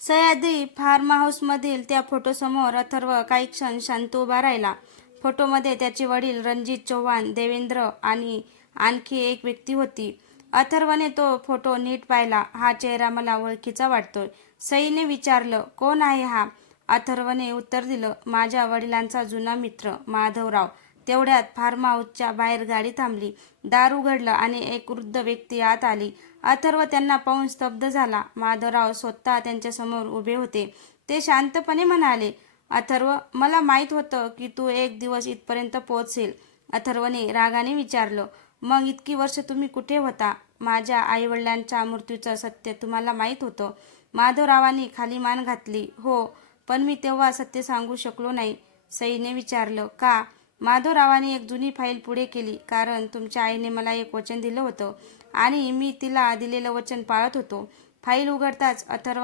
Sahyadri form हाऊसमधील त्या फोटोसमोर अथर्व काही क्षण शांत उभा राहिला. फोटोमध्ये त्याचे वडील रणजित चव्हाण, देवेंद्र आणि आणखी एक व्यक्ती होती. अथर्वने तो फोटो नीट पाहिला. हा चेहरा मला ओळखीचा वाटतोय. सईने विचारलं, कोण आहे हा? अथर्वने उत्तर दिलं, माझ्या वडिलांचा जुना मित्र माधवराव. तेवढ्यात फार्म हाऊसच्या बाहेर गाडी थांबली. दार उघडलं आणि एक वृद्ध व्यक्ती आत आली. अथर्व त्यांना पाहून स्तब्ध झाला. माधवराव स्वतः त्यांच्यासमोर उभे होते. ते शांतपणे म्हणाले, अथर्व, मला माहीत होतं की तू एक दिवस इथपर्यंत पोहोचेल. अथर्वने रागाने विचारलं, मग इतकी वर्ष तुम्ही कुठे होता? माझ्या आईवडिलांच्या मृत्यूचं सत्य तुम्हाला माहीत होतं? माधवरावांनी खाली मान घातली. हो, पण मी तेव्हा सत्य सांगू शकलो नाही. सईने विचारलं, का? माधवरावांनी एक जुनी फाईल पुढे केली. कारण तुमच्या आईने मला एक वचन दिलं होतं आणि मी तिला दिलेलं वचन पाळत होतो. फाईल उघडताच अथर्व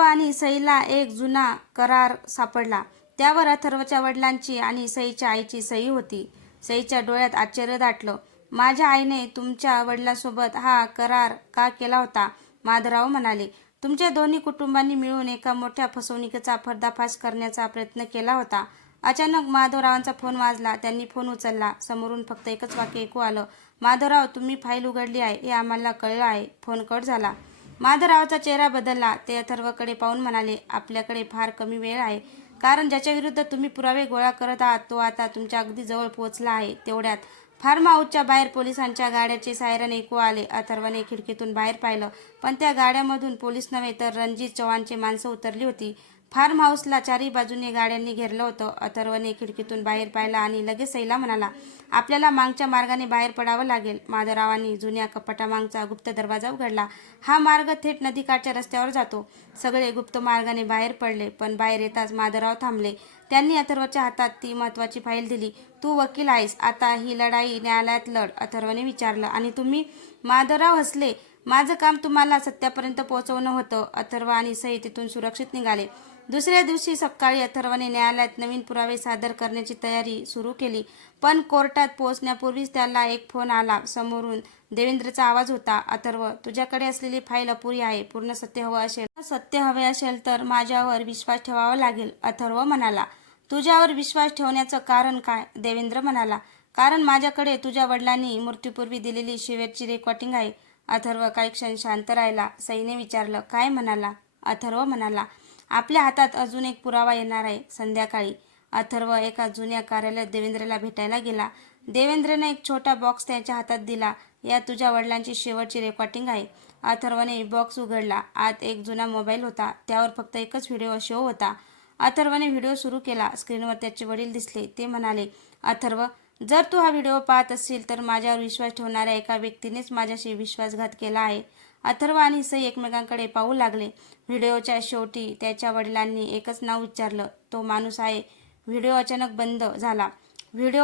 आणि सईला एक जुना करार सापडला. त्यावर अथर्वच्या वडिलांची आणि सईच्या आईची सही होती. सईच्या डोळ्यात आश्चर्य दाटलं. माझ्या आईने तुमच्या वडिलांसोबत हा करार का केला होता? माधवराव म्हणाले, तुमच्या दोन्ही कुटुंबांनी मिळून एका मोठ्या फसवणुकीचा पर्दाफाश करण्याचा प्रयत्न केला होता. अचानक माधवरावांचा फोन वाजला. त्यांनी फोन उचलला. समोरून फक्त एकच वाक्य ऐकू आलं, माधवराव, तुम्ही फाईल उघडली आहे हे आम्हाला कळलं आहे. फोन कट झाला. माधवरावाचा चेहरा बदलला. ते अथर्वकडे पाहून म्हणाले, आपल्याकडे फार कमी वेळ आहे. कारण ज्याच्या विरुद्ध तुम्ही पुरावे गोळा करत आहात तो आता तुमच्या अगदी जवळ पोहोचला आहे. तेवढ्यात फार्म हाऊसच्या बाहेर पोलिसांच्या गाड्याचे सायरन ऐकू आले. अथर्वने खिडकीतून बाहेर पाहिलं, पण त्या गाड्यामधून पोलीस नव्हे तर रणजित चव्हाणची माणसं उतरली होती. फार्म हाऊसला चारी बाजूने गाड्यांनी घेरलं होतं. अथर्वने खिडकीतून बाहेर पाहिला आणि लगेच सईला म्हणाला, आपल्याला मागच्या मार्गाने बाहेर पडावं लागेल. माधवरावांनी जुन्या कपाटामागचा गुप्त दरवाजा उघडला. हा मार्ग थेट नदीकाठच्या रस्त्यावर जातो. सगळे गुप्त मार्गाने बाहेर पडले, पण बाहेर येताच माधवराव थांबले. त्यांनी अथर्वच्या हातात ती महत्त्वाची फाईल दिली. तू वकील आहेस, आता ही लढाई न्यायालयात लढ. अथर्वने विचारलं, आणि तुम्ही? माधवराव हसले, माझं काम तुम्हाला सत्यापर्यंत पोहोचवणं होतं. अथर्व आणि सई तिथून सुरक्षित निघाले. दुसऱ्या दिवशी सकाळी अथर्वने न्यायालयात नवीन पुरावे सादर करण्याची तयारी सुरू केली. पण कोर्टात पोहोचण्यापूर्वीच त्याला एक फोन आला. समोरून देवेंद्रचा आवाज होता, अथर्व, तुझ्याकडे असलेली फाईल अपुरी आहे. पूर्ण सत्य हवे असेल तर माझ्यावर विश्वास ठेवावा लागेल. अथर्व म्हणाला, तुझ्यावर विश्वास ठेवण्याचं कारण काय? देवेंद्र म्हणाला, कारण माझ्याकडे तुझ्या वडिलांनी मृत्यूपूर्वी दिलेली शेवटची रेकॉर्डिंग आहे. अथर्व काही क्षण शांत राहिला. सईने विचारलं, काय म्हणाला? अथर्व म्हणाला, आपल्या हातात अजून एक पुरावा येणार आहे. संध्याकाळी अथर्व एका जुन्या कार्यालयात देवेंद्रला भेटायला गेला. देवेंद्रने एक छोटा बॉक्स त्याच्या हातात दिला. यात तुझ्या वडिलांची शेवटची रेकॉर्डिंग आहे. अथर्वने बॉक्स उघडला. आत एक जुना मोबाईल होता. त्यावर फक्त एकच व्हिडिओ शो होता. अथर्वने व्हिडिओ सुरू केला. स्क्रीनवर त्याचे वडील दिसले. ते म्हणाले, अथर्व, जर तू हा व्हिडिओ पाहत असशील तर माझ्यावर विश्वास ठेवणाऱ्या एका व्यक्तीनेच माझ्याशी विश्वासघात केला आहे. अथर्व आणि सई एकमेकांकडे पाहू लागले. व्हिडिओच्या शेवटी त्याच्या वडिलांनी एकच नाव विचारलं, तो माणूस आहे. व्हिडिओ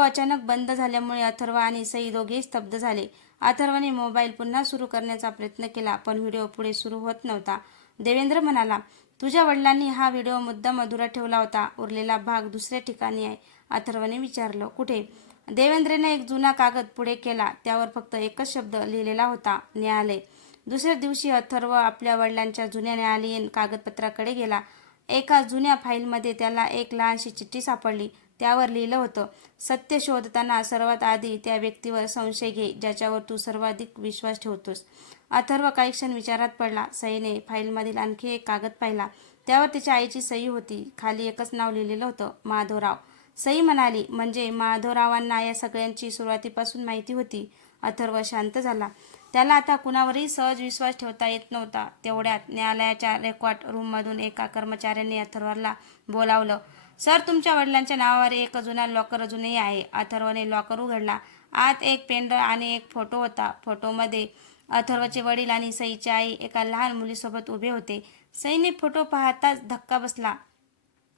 अचानक बंद झाल्यामुळे अथर्व आणि सई दोघेही स्तब्ध झाले. अथर्वने मोबाईल पुन्हा सुरू करण्याचा प्रयत्न केला, पण व्हिडिओ पुढे सुरू होत नव्हता. देवेंद्र म्हणाला, तुझ्या वडिलांनी हा व्हिडिओ मुद्दाम अधुरा ठेवला होता. उरलेला भाग दुसऱ्या ठिकाणी आहे. अथर्वने विचारलं, कुठे? देवेंद्रने एक जुना कागद पुढे केला. त्यावर फक्त एकच शब्द लिहिलेला होता, न्यायालय. दुसऱ्या दिवशी अथर्व आपल्या वडिलांच्या जुन्या न्यायालयीन कागदपत्राकडे गेला. एका जुन्या फाईलमध्ये त्याला एक लहानशी चिठ्ठी सापडली. त्यावर लिहिलं होतं, सत्य शोधताना सर्वात आधी त्या व्यक्तीवर संशय घे ज्याच्यावर तू सर्वाधिक विश्वास ठेवतोस. अथर्व काही क्षण विचारात पडला. सईने फाईलमधील आणखी एक कागद पाहिला. त्यावर तिच्या आईची सही होती. खाली एकच नाव लिहिलेलं होतं, माधवराव. सई म्हणाली, म्हणजे माधवरावांना या सगळ्यांची सुरुवातीपासून माहिती होती. अथर्व शांत झाला. त्याला आता कुणावरही सहज विश्वास ठेवता येत नव्हता. तेवढ्यात न्यायालयाच्या रेकॉर्ड रूममधून एका कर्मचाऱ्याने अथर्वला बोलावलं. सर, तुमच्या वडिलांच्या नावावर एक जुना लॉकर अजूनही आहे. अथर्वने लॉकर उघडला. आत एक पेनड्राईव्ह आणि एक फोटो होता. फोटोमध्ये अथर्वचे वडील आणि सईची आई एका लहान मुलीसोबत उभे होते. सईने फोटो पाहताच धक्का बसला.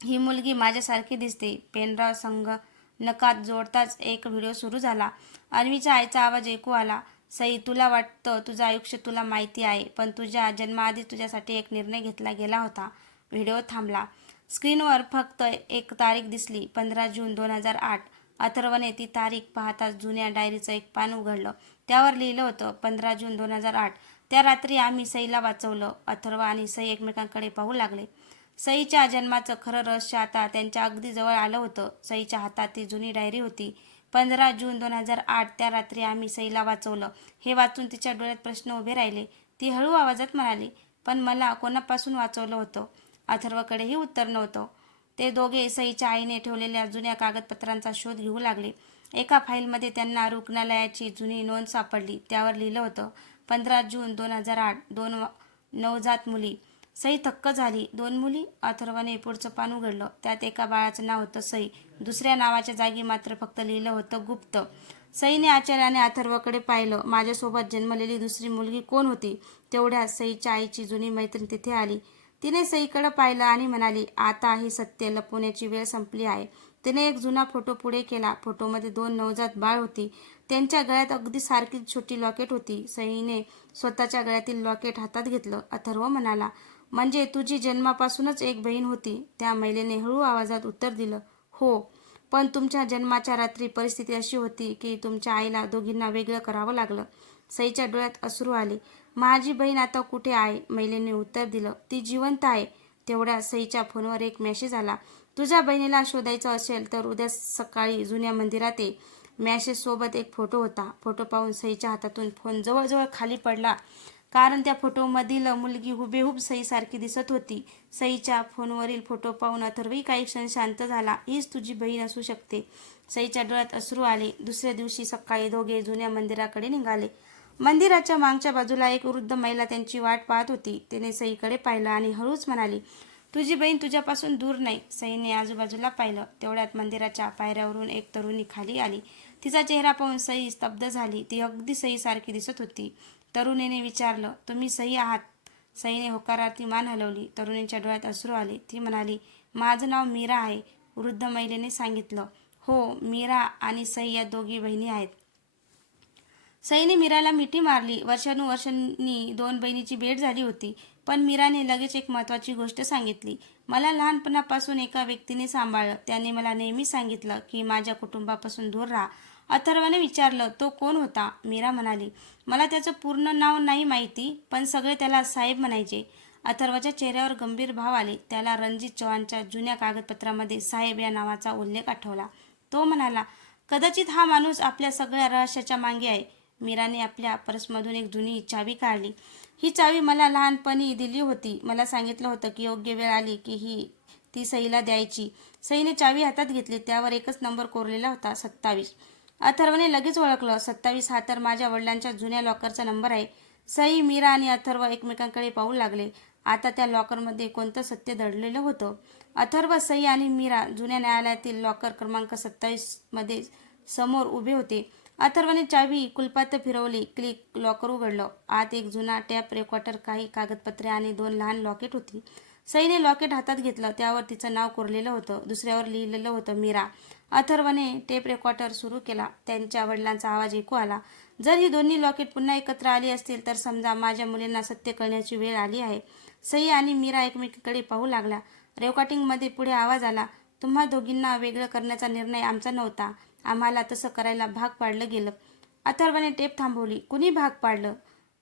ही मुलगी माझ्यासारखी दिसते. पेनड्राईव्ह संगणकात जोडताच एक व्हिडिओ सुरू झाला. अन्वीच्या आईचा आवाज ऐकू आला, सई, तुला वाटतं तुझं आयुष्य तुला माहिती आहे, पण तुझ्या जन्माआधीच तुझ्यासाठी एक निर्णय घेतला गेला होता. व्हिडिओ थांबला. स्क्रीनवर फक्त एक तारीख दिसली, 15 जून 2008. अथर्वने ती तारीख पाहताच जुन्या डायरीचं एक पान उघडलं. त्यावर लिहिलं होतं, 15 जून 2008. त्या रात्री आम्ही सईला वाचवलं. अथर्व आणि सई एकमेकांकडे पाहू लागले. सईच्या जन्माचं खरं रहस्य आता त्यांच्या अगदी जवळ आलं होतं. सईच्या हातात ती जुनी डायरी होती. 15 जून 2008. त्या रात्री आम्ही सईला वाचवलं. हे वाचून तिच्या डोळ्यात प्रश्न उभे राहिले. ती हळू आवाजात म्हणाली, पण मला कोणापासून वाचवलं होतं? अथर्वकडेही उत्तर नव्हतं. ते दोघे सईच्या आईने ठेवलेल्या जुन्या कागदपत्रांचा शोध घेऊ लागले. एका फाईलमध्ये त्यांना रुग्णालयाची जुनी नोंद सापडली. त्यावर लिहिलं होतं, 15 जून 2008. 2 नवजात मुली. सई थक्क झाली. 2 मुली? अथर्वने पुढचं पान उघडलं. त्यात एका बाळाचं नाव होतं सई. दुसऱ्या नावाच्या जागी मात्र फक्त लिहिलं होतं गुप्त. सईने आश्चर्याने अथर्वकडे पाहिलं. माझ्यासोबत जन्मलेली दुसरी मुलगी कोण होती? तेवढ्यात सईच्या आईची जुनी मैत्रीण तिथे आली. तिने सईकडे पाहिलं आणि म्हणाली, आता हे सत्य लपवण्याची वेळ संपली आहे. तिने एक जुना फोटो पुढे केला. फोटोमध्ये 2 नवजात बाळ होती. त्यांच्या गळ्यात अगदी सारखीच छोटी लॉकेट होती. सईने स्वतःच्या गळ्यातील लॉकेट हातात घेतलं. अथर्व म्हणाला, म्हणजे तुझी जन्मापासूनच एक बहीण होती? त्या महिलेने हळू आवाजात उत्तर दिलं, हो. पण तुमच्या जन्माच्या रात्री परिस्थिती अशी होती की तुमच्या आईला दोघींना वेगळं करावं लागलं. सईच्या डोळ्यात अश्रू आले. माझी बहीण आता कुठे आहे? महिलेने उत्तर दिलं, ती जिवंत आहे. तेवढ्या सईच्या फोनवर एक मेसेज आला, तुझ्या बहिणीला शोधायचं असेल तर उद्या सकाळी जुन्या मंदिरात ये. मेसेज सोबत एक फोटो होता. फोटो पाहून सईच्या हातातून फोन जवळजवळ खाली पडला, कारण त्या फोटोमधील मुलगी हुबेहूब सईसारखी दिसत होती. सईच्या फोनवरील फोटो पाहून अथर्वही काही क्षण शांत झाला. हीच तुझी बहीण असू शकते. सईच्या डोळ्यात अश्रू आले. दुसऱ्या दिवशी सकाळी दोघे जुन्या मंदिराकडे निघाले. मंदिराच्या मागच्या बाजूला एक वृद्ध महिला त्यांची वाट पाहत होती. तिने सईकडे पाहिलं आणि हळूच म्हणाली, तुझी बहीण तुझ्यापासून दूर नाही. सईने आजूबाजूला पाहिलं. तेवढ्यात मंदिराच्या पायऱ्यावरून एक तरुणी खाली आली. तिचा चेहरा पाहून सई स्तब्ध झाली. ती अगदी सईसारखी दिसत होती. तरुणीने विचारलं, तुम्ही सई आहात? सईने होकारार्थी मान हलवली. तरुणीच्या डोळ्यात अश्रू आले. ती म्हणाली, माझं नाव मीरा आहे. वृद्ध महिलेने सांगितलं, हो, मीरा आणि सई या दोघी बहिणी आहेत. सईने मीराला मिठी मारली. वर्षानुवर्षांनी 2 बहिणीची भेट झाली होती. पण मीराने लगेच एक महत्त्वाची गोष्ट सांगितली, मला लहानपणापासून एका व्यक्तीने सांभाळलं. त्याने मला नेहमी सांगितलं की माझ्या कुटुंबापासून दूर राहा. अथर्वने विचारलं, तो कोण होता? मीरा म्हणाली, मला त्याचं पूर्ण नाव नाही माहिती, पण सगळे त्याला साहेब म्हणायचे. अथर्वच्या चेहऱ्यावर गंभीर भाव आले. त्याला रणजित चव्हाणच्या जुन्या कागदपत्रामध्ये साहेब या नावाचा उल्लेख आठवला. तो म्हणाला, कदाचित हा माणूस आपल्या सगळ्या रहस्याच्या मागे आहे. मीराने आपल्या पर्समधून एक जुनी चावी काढली. ही चावी मला लहानपणी दिली होती. मला सांगितलं होतं की योग्य वेळ आली की ती सईला द्यायची. सईने चावी हातात घेतली. त्यावर एकच नंबर कोरलेला होता, 27. अथर्वने लगेच ओळखलं. 27 हा तर माझ्या वडिलांच्या जुन्या लॉकरचा नंबर आहे. सई, मीरा आणि अथर्व एकमेकांकडे पाहू लागले. आता त्या लॉकरमध्ये कोणतं सत्य दडलेलं होतं? अथर्व, सई आणि मीरा जुन्या न्यायालयातील लॉकर क्रमांक 27 मध्ये समोर उभे होते. अथर्वने चावी कुलपात फिरवली. क्लिक. लॉकर उघडलं. आत एक जुना टॅप रेकॉर्डर, काही कागदपत्रे आणि 2 लहान लॉकेट होती. सईने लॉकेट हातात घेतलं. त्यावर तिचं नाव कोरलेलं होतं. दुसऱ्यावर लिहिलेलं होतं, मीरा. अथर्वने टेप रेकॉर्डर सुरू केला. त्यांच्या वडिलांचा आवाज ऐकू आला, जर ही दोन्ही लॉकेट पुन्हा एकत्र आली असतील तर समजा माझ्या मुलींना सत्य कळण्याची वेळ आली आहे. सई आणि मीरा एकमेकींकडे पाहू लागल्या. रेकॉर्डिंगमध्ये पुढे आवाज आला, तुम्हा दोघींना वेगळं करण्याचा निर्णय आमचा नव्हता. आम्हाला तसं करायला भाग पाडलं गेलं. अथर्वने टेप थांबवली. कुणी भाग पाडलं?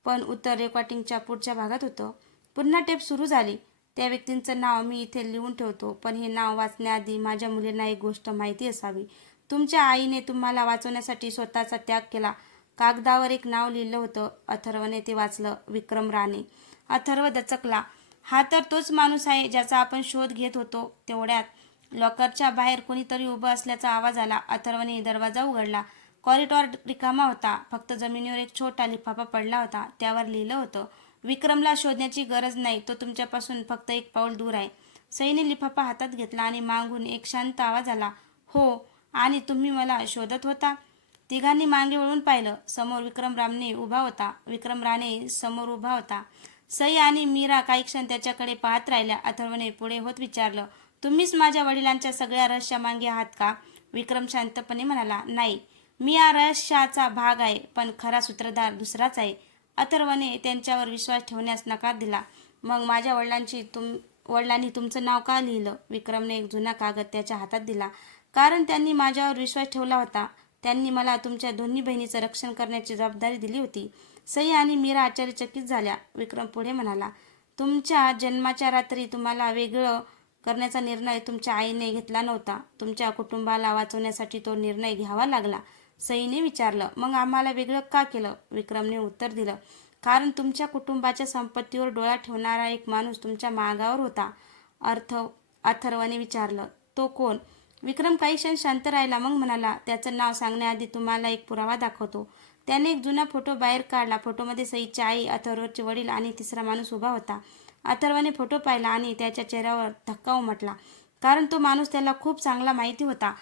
पण उत्तर रेकॉर्डिंगच्या पुढच्या भागात होतं. पुन्हा टेप सुरू झाली. त्या व्यक्तींचं नाव मी इथे लिहून ठेवतो, पण हे नाव वाचण्याआधी माझ्या मुलींना एक गोष्ट माहिती असावी. तुमच्या आईने तुम्हाला वाचवण्यासाठी स्वतःचा त्याग केला. कागदावर एक नाव लिहिलं होतं. अथर्वने ते वाचलं, विक्रम राणे. अथर्व दचकला. हा तर तोच माणूस आहे ज्याचा आपण शोध घेत होतो. तेवढ्यात लॉकरच्या बाहेर कोणीतरी उभं असल्याचा आवाज आला. अथर्वने दरवाजा उघडला. कॉरिडॉर रिकामा होता. फक्त जमिनीवर एक छोटा लिफाफा पडला होता. त्यावर लिहिलं होतं, विक्रमला शोधण्याची गरज नाही, तो तुमच्यापासून फक्त 1 पाऊल दूर आहे. सईने लिफाफा हातात घेतला आणि मागून एक शांत आवाज आला, हो, आणि तुम्ही मला शोधत होता? तिघांनी मागे वळून पाहिलं. समोर विक्रम राणे उभा होता. विक्रम राणे समोर उभा होता. सई आणि मीरा काही क्षण त्याच्याकडे पाहत राहिल्या. अथर्वने पुढे होत विचारलं, तुम्हीच माझ्या वडिलांच्या सगळ्या रहस्यामागे आहात का? विक्रम शांतपणे म्हणाला, नाही, मी या रहस्याचा भाग आहे, पण खरा सूत्रधार दुसराच आहे. अथर्वने त्यांच्यावर विश्वास ठेवण्यास नकार दिला. मग माझ्या वडिलांनी तुमचं नाव का लिहिलं? विक्रमने एक जुना कागद त्याच्या हातात दिला. कारण त्यांनी माझ्यावर विश्वास ठेवला होता. त्यांनी मला तुमच्या दोन्ही बहिणीचं रक्षण करण्याची जबाबदारी दिली होती. सई आणि मीरा आश्चर्यचकित झाल्या. विक्रम पुढे म्हणाला, तुमच्या जन्माच्या रात्री तुम्हाला वेगळं करण्याचा निर्णय तुमच्या आईने घेतला नव्हता. तुमच्या कुटुंबाला वाचवण्यासाठी तो निर्णय घ्यावा लागला. सईने विचारलं, मग आम्हाला वेगळं का केलं? विक्रमने उत्तर दिलं, कारण तुमच्या कुटुंबाच्या संपत्तीवर डोळा ठेवणारा एक माणूस तुमच्या मागावर होता. अथर्वने विचारलं, तो कोण? विक्रम काही क्षण शांत राहिला, मग म्हणाला, त्याचं नाव सांगण्याआधी तुम्हाला एक पुरावा दाखवतो. त्याने एक जुना फोटो बाहेर काढला. फोटोमध्ये सईची आई, अथर्वचे वडील आणि तिसरा माणूस उभा होता. अथर्वने फोटो पाहिला आणि त्याच्या चेहऱ्यावर धक्का उमटला, कारण तो माणूस त्याला खूप चांगला माहिती होता.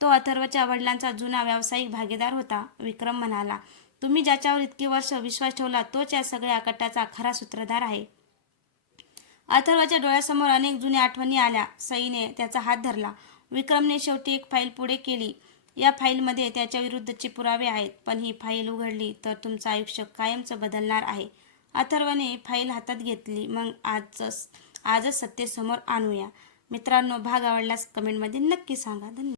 तो अथर्वच्या वडिलांचा जुना व्यावसायिक भागीदार होता. विक्रम म्हणाला, तुम्ही ज्याच्यावर इतकी वर्ष विश्वास ठेवला तोच या सगळ्या कटाचा खरा सूत्रधार आहे. अथर्वच्या डोळ्यासमोर अनेक जुन्या आठवणी आल्या. सईने त्याचा हात धरला. विक्रमने शेवटी एक फाईल पुढे केली. या फाईलमध्ये त्याच्या विरुद्धचे पुरावे आहेत, पण ही फाईल उघडली तर तुमचं आयुष्य कायमचं बदलणार आहे. अथर्वने फाईल हातात घेतली. मग आजच सत्य समोर आणूया. मित्रांनो, भाग आवडल्यास कमेंटमध्ये नक्की सांगा. धन्यवाद.